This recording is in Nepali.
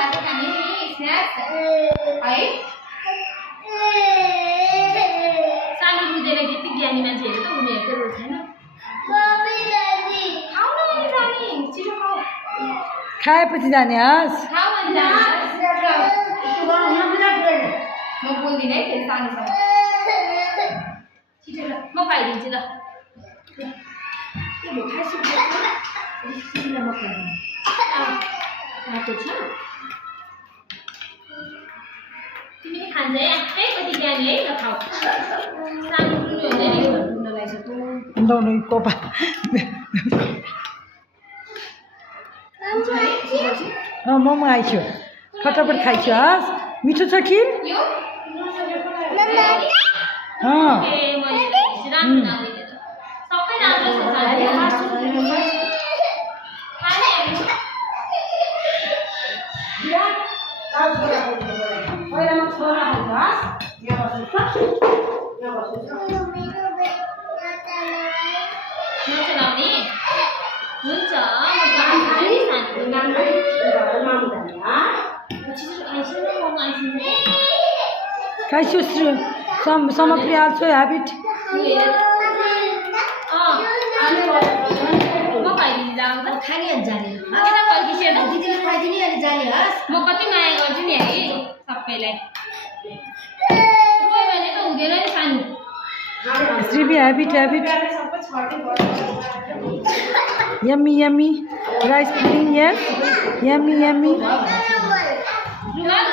खाजा खाने नि स्नैक्स है सानो बुझेर त्यति ज्ञानी मान्छेहरू त उनीहरूको रोल छैन खाऊ न अनि जाने छिटो खाऊ खाएपछि जाने हस् खाऊ अनि जाने म बोल्दिनँ है फेरि सानो छ छिटो ल म खुवाइदिन्छु ल के खाइसक्यो म खाएको छ तिमीले खान्छ है आफै कति ज्ञानी है ल खाऊ सानो टुलो हुँदैन नि भन्नुलाई छ दौडै कोपा मोमो आइसक्यो फटाफट खाइसक्यो हस् मिठो छ कि यो सबै राम्रो छ खाइसक्यो समप्रिय also have it म कति माया गर्छु नि है सबैलाई रोयो भने त हुँदैन नि सानो Sribi have it yummy rice pudding yes yummy रुमाल